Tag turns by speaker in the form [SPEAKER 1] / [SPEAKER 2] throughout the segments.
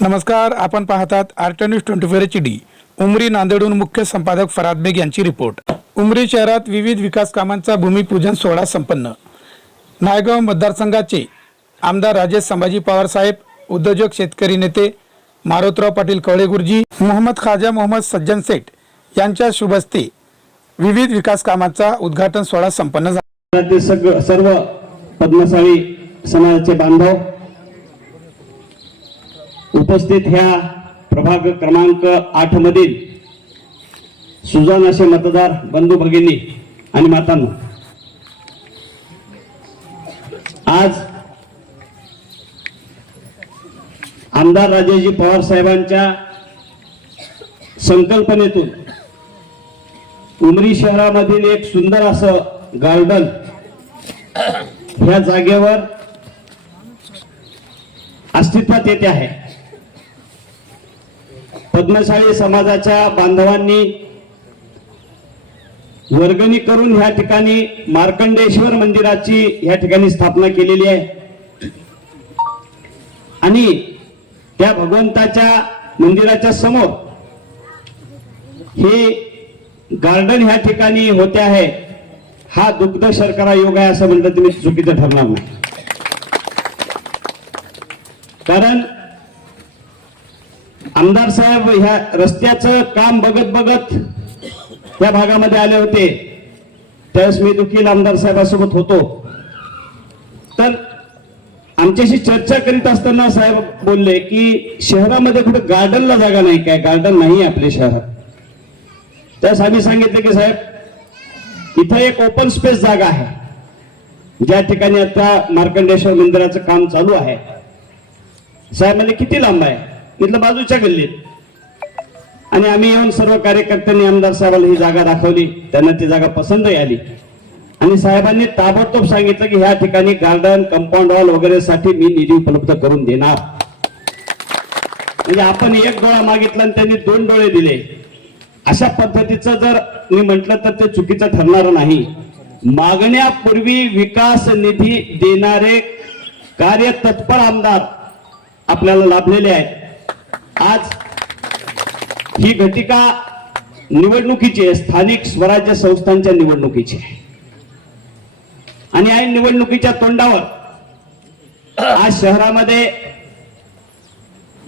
[SPEAKER 1] नमस्कार आपण पाहतात art news twenty four H D. Umri नांदेडहून मुख्य संपादक फराद बेग यांची रिपोर्ट. उमरी शहरात विविध विकास कामांचा भूमिपूजन सोहळा संपन्न. नायगाव मतदारसंघाचे आमदार राजेश संभाजी पवार साहेब उद्योजक शेतकरी नेते मारोतराव पाटील कवळे गुरुजी मोहम्मद खाजा मोहम्मद सज्जन सेठ यांच्या शुभस्ते विविध विकास कामांचा उद्घाटन सोहळा संपन्न झाला.
[SPEAKER 2] सर्व पद्मशाळी समाजाचे बांधव उपस्थित ह्या प्रभाग क्रमांक आठ मधील सुजान असे मतदार बंधू भगिनी आणि मातांना आज आमदार राजेजी पवार साहेबांच्या संकल्पनेतून उमरी शहरामधील एक सुंदर असं गार्डन ह्या जागेवर अस्तित्वात येते आहे. पद्मशाली समाजाच्या बांधवांनी वर्गणी करून ह्या ठिकाणी मार्कंडेश्वर मंदिराची ह्या ठिकाणी स्थापना केलेली आहे. आणि त्या भगवंताच्या मंदिराच्या समोर हे गार्डन ह्या ठिकाणी होते आहे. हा दुग्ध शर्करा योग आहे असं म्हणलं तुम्ही चुकीचं ठरणार नाही. कारण आमदार साहेब ह्या रस्त्याचं काम बघत बघत या भागामध्ये आले होते. त्यावेळेस मी देखील आमदार साहेबांसोबत होतो. तर आमच्याशी चर्चा करीत असताना साहेब बोलले की शहरामध्ये कुठे गार्डनला जागा नाही काय गार्डन नाही आपल्या शहरात. त्यास आम्ही सांगितलं की साहेब इथं एक ओपन स्पेस जागा आहे. ज्या ठिकाणी आता मार्कंडेश्वर मंदिराचं काम चालू आहे. साहेब म्हणजे किती लांब आहे? तिथलं बाजूच्या गल्लीत. आणि आम्ही येऊन सर्व कार्यकर्त्यांनी आमदार साहेबांना ही जागा दाखवली. त्यांना ती जागा पसंतही आली. आणि साहेबांनी ताबडतोब सांगितलं की ह्या ठिकाणी गार्डन कंपाऊंड वॉल वगैरे साठी मी निधी उपलब्ध करून देणार. म्हणजे आपण एक डोळा मागितला आणि त्यांनी दोन डोळे दिले. अशा पद्धतीचं जर मी म्हटलं तर ते चुकीचं ठरणार नाही. मागण्यापूर्वी विकास निधी देणारे कार्य तत्पर आमदार आपल्याला लाभलेले आहेत आज ही घटिका निवडणुकीची आहे. स्थानिक स्वराज्य संस्थांच्या निवडणुकीची आहे. आणि या निवडणुकीच्या तोंडावर आज शहरामध्ये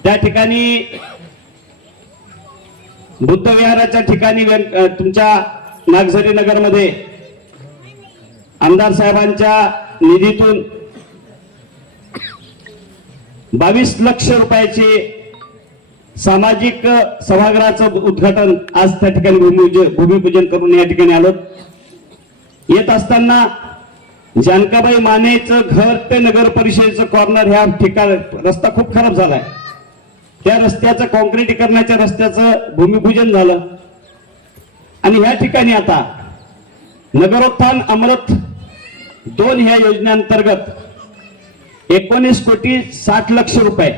[SPEAKER 2] त्या ठिकाणी बुद्ध विहाराच्या ठिकाणी तुमच्या नागझरी नगरमध्ये आमदार साहेबांच्या निधीतून बावीस लक्ष रुपयाचे सामाजिक सभागृहाचं उद्घाटन आज त्या ठिकाणी भूमिपूजन भूमिपूजन करून या ठिकाणी आलो. येत असताना जानकाबाई मानेचं घर ते नगर परिषदेचं कॉर्नर ह्या ठिकाण रस्ता खूप खराब झालाय. त्या रस्त्याचं कॉन्क्रिटीकरणाच्या रस्त्याचं भूमिपूजन झालं. आणि ह्या ठिकाणी आता नगरोत्थान अमृत दोन ह्या योजनेअंतर्गत एकोणीस कोटी साठ लक्ष रुपये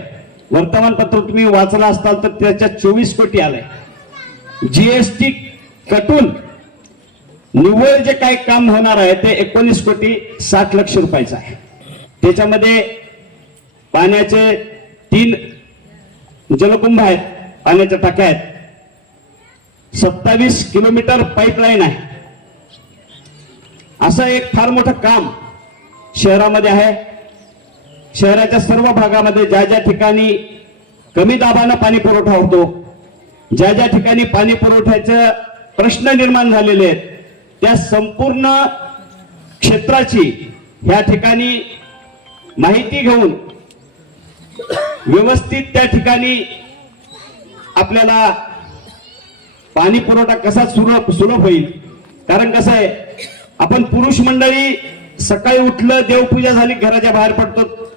[SPEAKER 2] वर्तमानपत्र तुम्ही वाचला असताल तर त्याच्यात चोवीस कोटी आलंय जीएसटी कटून निव्वळ जे काही काम होणार आहे ते एकोणीस कोटी साठ लक्ष रुपयाचं आहे. त्याच्यामध्ये पाण्याचे तीन जलकुंभ आहेत पाण्याच्या टाक्या आहेत. सत्तावीस किलोमीटर पाईपलाईन आहे. असं एक फार मोठं काम शहरामध्ये आहे. शहराच्या सर्व भागामध्ये ज्या ज्या ठिकाणी कमी दाबानं पाणी पुरवठा होतो ज्या ज्या ठिकाणी पाणी पुरवठ्याचे प्रश्न निर्माण झालेले आहेत त्या संपूर्ण क्षेत्राची ह्या ठिकाणी माहिती घेऊन व्यवस्थित त्या ठिकाणी आपल्याला पाणी पुरवठा कसा सुलभ सुलभ होईल? कारण कसं आहे आपण पुरुष मंडळी सकाळी उठलं देवपूजा झाली घराच्या बाहेर पडतो.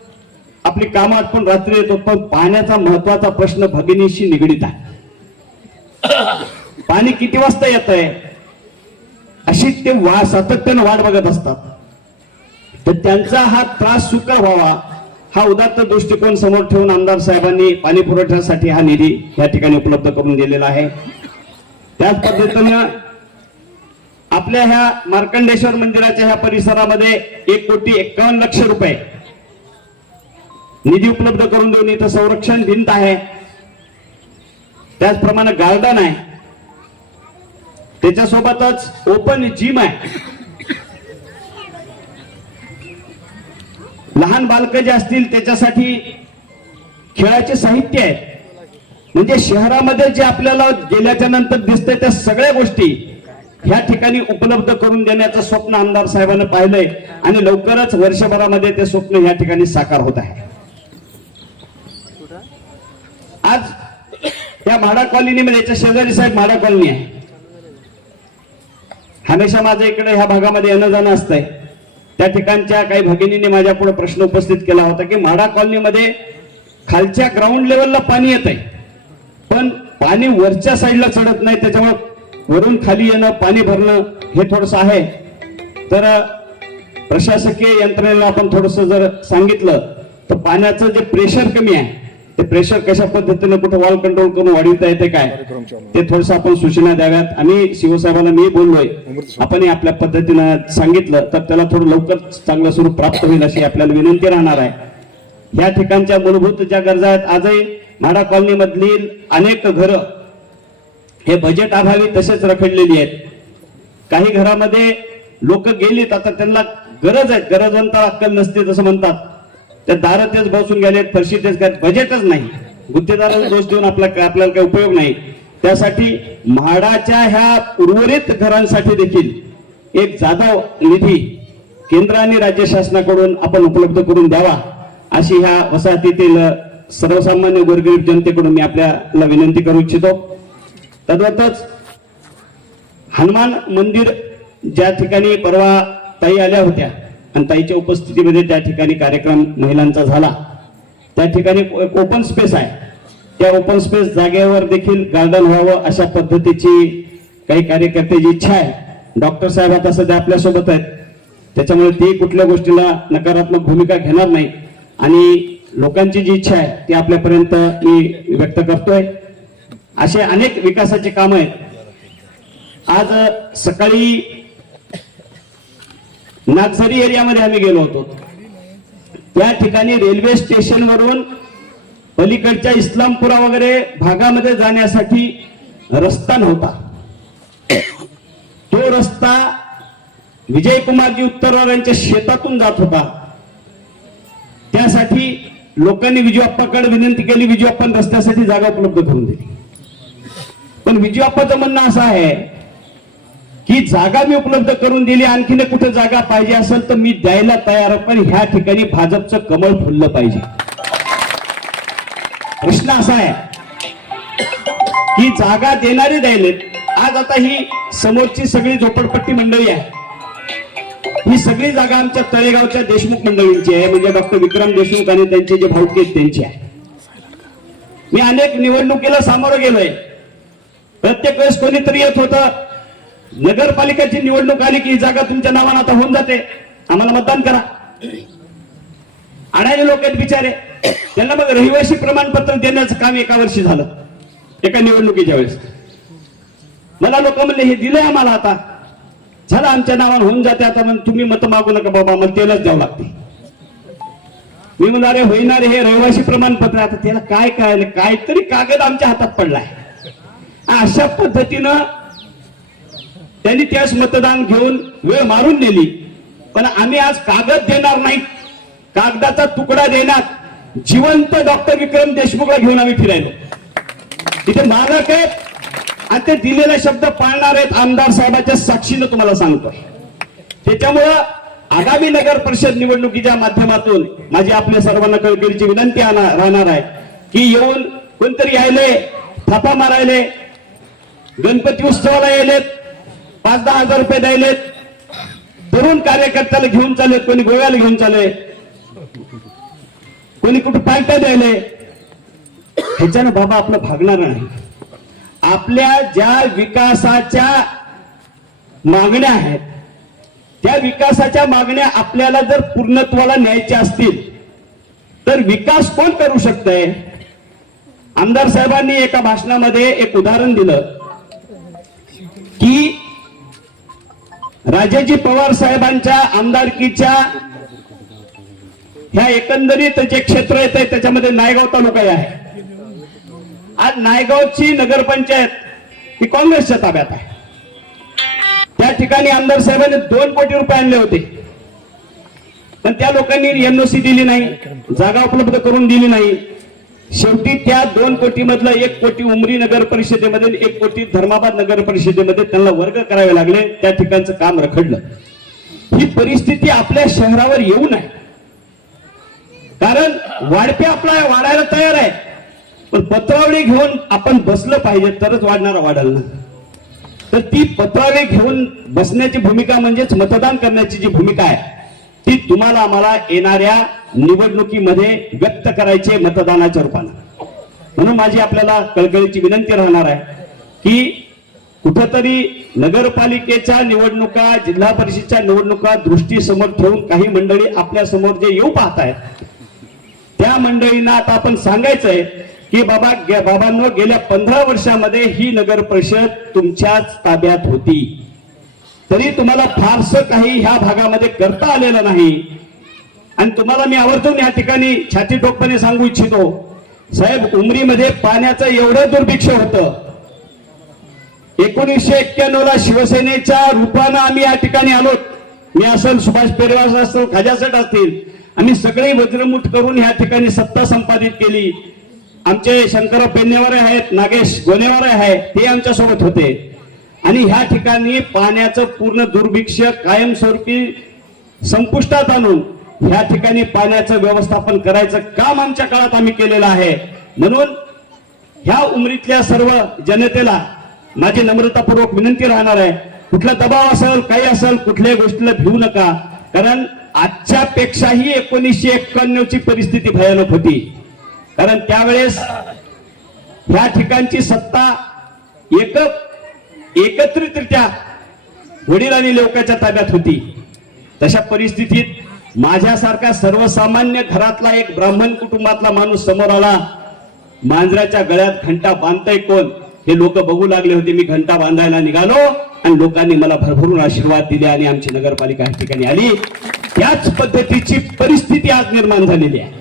[SPEAKER 2] आपली कामं आटपून रात्री येतो पण पाण्याचा महत्त्वाचा प्रश्न भगिनीशी निगडीत आहे. पाणी किती वाजता येत आहे? अशी ते वा सातत्यानं वाट बघत असतात. तर त्यांचा हा त्रास सुका व्हावा. हा उदात्त दृष्टिकोन समोर ठेवून आमदार साहेबांनी पाणी पुरवठ्यासाठी हा निधी या ठिकाणी उपलब्ध करून दिलेला आहे. त्याच पद्धतीनं आपल्या ह्या मार्कंडेश्वर मंदिराच्या ह्या परिसरामध्ये एक कोटी एक्कावन्न लक्ष रुपये निधी उपलब्ध करून देऊन इथं संरक्षण भिंत आहे. त्याचप्रमाणे गार्डन आहे. त्याच्यासोबतच ओपन जिम आहे. लहान बालकं जे असतील त्याच्यासाठी खेळाचे साहित्य आहे. म्हणजे शहरामध्ये जे आपल्याला गेल्याच्यानंतर दिसतंय त्या सगळ्या गोष्टी ह्या ठिकाणी उपलब्ध करून देण्याचं स्वप्न आमदार साहेबांनी पाहिलंय आणि लवकरच वर्षभरामध्ये ते स्वप्न या ठिकाणी साकार होत आहे. आज या म्हाडा कॉलनीमध्ये याच्या शेजारी साहेब म्हाडा कॉलनी आहे. हमेशा माझं इकडे ह्या भागामध्ये येणं जाणं असतंय. त्या ठिकाणच्या काही भगिनींनी माझ्या पुढे प्रश्न उपस्थित केला होता की म्हाडा कॉलनीमध्ये खालच्या ग्राउंड लेवलला पाणी येत आहे पण पाणी वरच्या साईडला चढत नाही त्याच्यामुळे वरून खाली येणं पाणी भरणं हे थोडस आहे. तर प्रशासकीय यंत्रणेला आपण थोडस जर सांगितलं तर पाण्याचं जे प्रेशर कमी आहे ते प्रेशर कशा पद्धतीने कुठं वॉल कंट्रोल करून वाढवता येते काय? ते थोडस आपण सूचना द्याव्यात. आणि शिवसाहेबांना मी बोललोय. आपण आपल्या पद्धतीनं सांगितलं तर त्याला थोडं लवकर चांगलं स्वरूप प्राप्त होईल अशी आपल्याला विनंती राहणार आहे. या ठिकाणच्या मूलभूत ज्या गरजा आहेत आजही म्हाडा कॉलनी मधील अनेक घरं हे बजेट अभावी तसेच रखडलेली आहेत. काही घरामध्ये लोक गेलीत आता त्यांना गरज आहे. गरजवंता अक्कल नसते तसं म्हणतात. त्या दारातच बसून गेलेत फरशी तेच काय बजेटच नाही. गुत्तेदाराला दोष देऊन आपला आपल्याला काही उपयोग नाही. त्यासाठी म्हाडाच्या ह्या उर्वरित घरांसाठी देखील एक जाधव निधी केंद्र आणि राज्य शासनाकडून आपण उपलब्ध करून द्यावा अशी ह्या वसाहतीतील सर्वसामान्य गोरगरीब जनतेकडून मी आपल्याला विनंती करू इच्छितो. तद्वतच हनुमान मंदिर ज्या ठिकाणी परवा ताई आल्या होत्या आणि ताईच्या उपस्थितीमध्ये त्या ठिकाणी कार्यक्रम महिलांचा झाला. त्या ठिकाणी एक ओपन स्पेस आहे. त्या ओपन स्पेस जागेवर देखील गार्डन व्हावं अशा पद्धतीची काही कार्यकर्त्याची इच्छा आहे. डॉक्टर साहेब आता सध्या आपल्यासोबत आहेत. त्याच्यामुळे ते कुठल्या गोष्टीला नकारात्मक भूमिका घेणार नाही. आणि लोकांची जी इच्छा आहे ती आपल्यापर्यंत मी व्यक्त करतोय. असे अनेक विकासाचे काम आहेत. आज सकाळी नागझरी एरियामध्ये आम्ही गेलो होतो. त्या ठिकाणी रेल्वे स्टेशनवरून पलीकडच्या इस्लामपुरा वगैरे भागामध्ये जाण्यासाठी रस्ता नव्हता. तो रस्ता विजयकुमारजी उत्तरवार यांच्या शेतातून जात होता. त्यासाठी लोकांनी विजयप्पाकडे विनंती केली विजयप्पान रस्त्यासाठी जागा उपलब्ध करून दिली. पण विजयप्पाचं म्हणणं असं आहे ही जागा मी उपलब्ध करून दिली आणखीन कुठे जागा पाहिजे असेल तर मी द्यायला तयार पण ह्या ठिकाणी भाजपचं कमळ फुललं पाहिजे. प्रश्न असा आहे की जागा देणारे द्यायलेत. आज आता ही समोरची सगळी झोपडपट्टी मंडळी आहे. ही सगळी जागा आमच्या तळेगावच्या देशमुख मंडळींची आहे म्हणजे डॉक्टर विक्रम देशमुख आणि त्यांचे जे भाऊके आहेत त्यांची आहे. मी अनेक निवडणुकीला सामोरं गेलोय. प्रत्येक वेळेस कोणीतरी येत होतं नगरपालिकेची निवडणूक आली की ही जागा तुमच्या नावानं आता होऊन जाते. आम्हाला मतदान करा. अडाणी लोक आहेत बिचारे. त्यांना मग रहिवासी प्रमाणपत्र देण्याचं काम एका वर्षी झालं. एका निवडणुकीच्या वेळेस. मला लोक म्हणले हे दिलंय आम्हाला आता. झालं आमच्या नावानं होऊन जाते आता मग तुम्ही मत मागू नका बाबा मला तेलच द्यावं लागते. मी म्हणलं होईनारे हे रहिवासी प्रमाणपत्र आता त्याला काय काय काहीतरी कागद आमच्या हातात पडलाय. अशा पद्धतीनं त्यांनी त्यास मतदान घेऊन वेळ मारून नेली. पण आम्ही आज कागद देणार नाही. कागदाचा तुकडा देणार. जिवंत डॉक्टर विक्रम देशमुखला घेऊन आम्ही फिरायलो. तिथे मालक आहेत. आणि ते दिलेला शब्द पाळणार आहेत आमदार साहेबाच्या साक्षीनं तुम्हाला सांगतो. त्याच्यामुळं आगामी नगर परिषद निवडणुकीच्या माध्यमातून माझी आपल्या सर्वांना कळकळीची विनंती राहणार आहे की येऊन कोणतरी यायले थापा मारायले गणपती उत्सवाला यायलेत. पाच दहा हजार रुपये द्यायलेत. तरुण कार्यकर्त्याला घेऊन चालले कोणी गोव्याला घेऊन चालले. कोणी कुठं पालट्या द्यायले. ह्याच्यानं बाबा आपलं भागणार नाही. आपल्या ज्या विकासाच्या मागण्या आहेत त्या विकासाच्या मागण्या आपल्याला जर पूर्णत्वाला न्यायच्या असतील तर विकास कोण करू शकतंय? आमदार साहेबांनी एका भाषणामध्ये एक उदाहरण दिलं की राजाजी पवार साहेबांच्या आमदारकीच्या ह्या एकंदरीत जे क्षेत्र येत आहे त्याच्यामध्ये नायगाव तालुका आहे. आज नायगावची नगरपंचायत ही काँग्रेसच्या ताब्यात आहे. त्या ठिकाणी आमदार साहेबांनी दोन कोटी रुपये आणले होते. पण त्या लोकांनी एनओसी दिली नाही जागा उपलब्ध करून दिली नाही. शेवटी त्या दोन कोटी मधला एक कोटी उमरी नगर परिषदेमध्ये एक कोटी धर्माबाद नगर परिषदेमध्ये त्यांना वर्ग करावे लागले. त्या ठिकाणचं काम रखडलं. ही परिस्थिती आपल्या शहरावर येऊ नये. कारण वाढपे आपला वाढायला तयार आहे. पण पत्रावळी घेऊन आपण बसलं पाहिजे तरच वाढणारा वाढाल ना. तर ती पत्रावळी घेऊन बसण्याची भूमिका म्हणजेच मतदान करण्याची जी भूमिका आहे ती तुम्हाला आम्हाला येणाऱ्या निवडणुकीमध्ये व्यक्त करायचे मतदानाच्या रूपानं. म्हणून माझी आपल्याला कळकळीची विनंती राहणार आहे की कुठंतरी नगरपालिकेच्या निवडणुका जिल्हा परिषदच्या निवडणुका दृष्टीसमोर ठेवून काही मंडळी आपल्यासमोर जे येऊ पाहत आहेत त्या मंडळींना आता आपण सांगायचंय की बाबा गे- बाबांनो गेल्या पंधरा वर्षामध्ये ही नगर परिषद तुमच्याच ताब्यात होती. तरी तुम्हाला फारसं काही ह्या भागामध्ये करता आलेलं नाही. आणि तुम्हाला मी आवर्जून या ठिकाणी छाती टोकपणे सांगू इच्छितो. साहेब उमरीमध्ये पाण्याचं एवढं दुर्भिक्ष होतं. एकोणीसशे एक्क्याण्णव ला शिवसेनेच्या रूपानं आम्ही या ठिकाणी आलो. मी असेल सुभाष पेरवास असेल खाजासट असतील. आम्ही सगळे वज्रमुठ करून या ठिकाणी सत्ता संपादित केली. आमचे शंकरराव पेन्नेवारे आहेत नागेश गोनेवारे आहेत ते आमच्यासोबत होते. आणि ह्या ठिकाणी पाण्याचं पूर्ण दुर्भिक्ष कायमस्वरूपी संपुष्टात आणून ह्या ठिकाणी पाण्याचं व्यवस्थापन करायचं काम आमच्या काळात आम्ही केलेलं आहे. म्हणून ह्या उमरीतल्या सर्व जनतेला माझी नम्रतापूर्वक विनंती राहणार आहे. कुठला दबाव असेल काही असेल कुठल्याही गोष्टीला भिवू नका. कारण आजच्या पेक्षाही एकोणीसशे एक्क्याण्णव ची परिस्थिती भयानक होती. कारण त्यावेळेस ह्या ठिकाणची सत्ता एक एकत्रितरित्या वडील आणि लोकांच्या ताब्यात होती. तशा परिस्थितीत माझ्यासारखा सर्वसामान्य घरातला एक ब्राह्मण कुटुंबातला माणूस समोर आला. मांजराच्या गळ्यात घंटा बांधताय कोण? हे लोक बघू लागले होते. मी घंटा बांधायला निघालो आणि लोकांनी मला भरभरून आशीर्वाद दिले आणि आमची नगरपालिका या ठिकाणी आली. त्याच पद्धतीची परिस्थिती आज निर्माण झालेली आहे.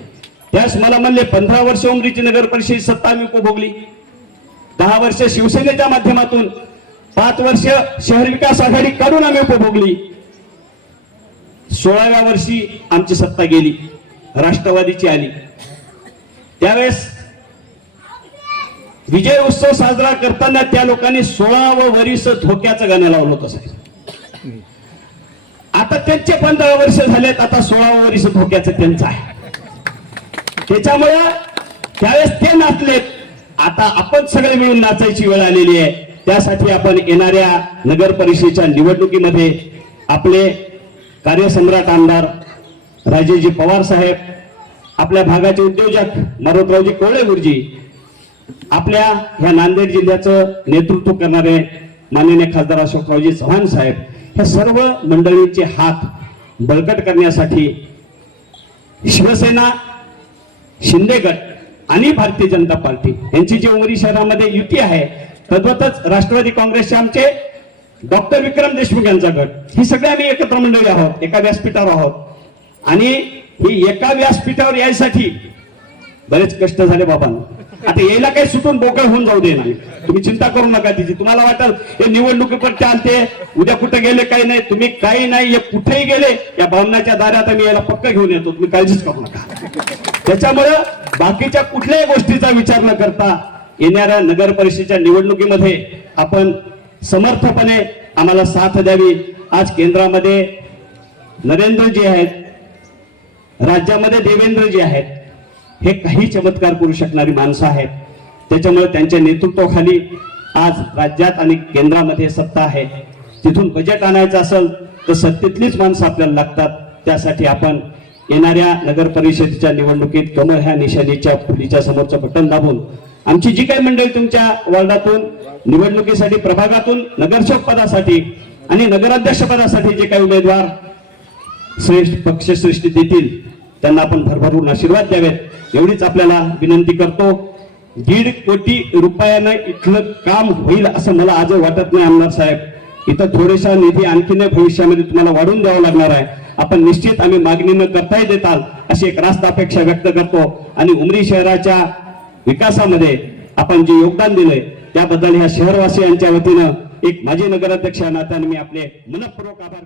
[SPEAKER 2] त्यास मला म्हणले पंधरा वर्ष उमरीची नगर परिषद सत्ता मी उपभोगली. दहा वर्ष शिवसेनेच्या माध्यमातून पाच वर्ष शहर विकास आघाडी काढून आम्ही उपभोगली. सोळाव्या वर्षी आमची सत्ता गेली. राष्ट्रवादीची आली. त्यावेळेस विजय उत्सव साजरा करताना त्या लोकांनी सोळावं वरीस धोक्याचं गाणं लावलं होतं साहेब. आता त्यांचे पंधरा वर्ष झालेत आता सोळावं वरीस धोक्याचं त्यांचं आहे. त्याच्यामुळं त्यावेळेस ते नाचलेत. आता आपण सगळे मिळून नाचायची वेळ आलेली आहे. त्यासाठी आपण येणाऱ्या नगर परिषदेच्या निवडणुकीमध्ये आपले कार्यसम्राट आमदार राजेजी पवार साहेब आपल्या भागाचे उद्योजक मारुतरावजी कोळे गुरुजी आपल्या ह्या नांदेड जिल्ह्याचं नेतृत्व करणारे माननीय खासदार अशोकरावजी चव्हाण साहेब ह्या सर्व मंडळींचे हात बळकट करण्यासाठी शिवसेना शिंदे गट आणि भारतीय जनता पार्टी यांची जी उमरी शहरामध्ये युती आहे तद्वतच राष्ट्रवादी काँग्रेसचे आमचे डॉक्टर विक्रम देशमुख यांचा गट. ही सगळे आम्ही एकत्र मंडळी आहोत एका व्यासपीठावर आहोत. आणि ही एका व्यासपीठावर यायसाठी बरेच कष्ट झाले बाबा आता यायला काही सुटून बोकळ होऊन जाऊ दे नाही तुम्ही चिंता करू नका तिची. तुम्हाला वाटेल हे निवडणुकी पण चालते उद्या कुठे गेले काही नाही. तुम्ही काही नाही हे कुठेही गेले या भावनाच्या दारात आम्ही याला पक्क घेऊन येतो. तुम्ही काळजीच करू नका. त्याच्यामुळं बाकीच्या कुठल्याही गोष्टीचा विचार न करता येणाऱ्या नगर परिषदेच्या निवडणुकीमध्ये आपण समर्थपणे आम्हाला साथ द्यावी. आज केंद्रामध्ये नरेंद्रजी आहेत राज्यामध्ये देवेंद्रजी आहेत हे काही चमत्कार करू शकणारी माणसं आहेत. त्याच्यामुळे त्यांच्या नेतृत्वाखाली आज राज्यात आणि केंद्रामध्ये सत्ता आहे. तिथून बजेट आणायचं असेल तर सत्तेतलीच माणसं आपल्याला लागतात. त्यासाठी आपण येणाऱ्या नगर परिषदेच्या निवडणुकीत कमळ ह्या निशाणीच्या फुलीच्या समोरचं बटन दाबून आमची जी काही मंडळी तुमच्या वॉर्डातून निवडणुकीसाठी प्रभागातून नगरसेवक पदासाठी आणि नगराध्यक्ष पदासाठी जे काही उमेदवार श्रेष्ठ पक्षश्रेष्ठी देतील त्यांना आपण भरभरून आशीर्वाद द्यावेत. एवढीच आपल्याला विनंती करतो. दीड कोटी रुपयानं इथलं काम होईल असं मला आज वाटत नाही आमदार साहेब. इथं थोडेसा निधी आणखीन भविष्यामध्ये तुम्हाला वाढून द्यावा लागणार आहे. आपण निश्चित आम्ही मागणी न करताही देताल अशी एक रास्त अपेक्षा व्यक्त करतो. आणि उमरी शहराच्या विकासामध्ये आपण जे योगदान दिलंय त्याबद्दल ह्या शहरवासियांच्या वतीनं एक माजी नगराध्यक्ष या नात्याने मी आपले मनपूर्वक आभार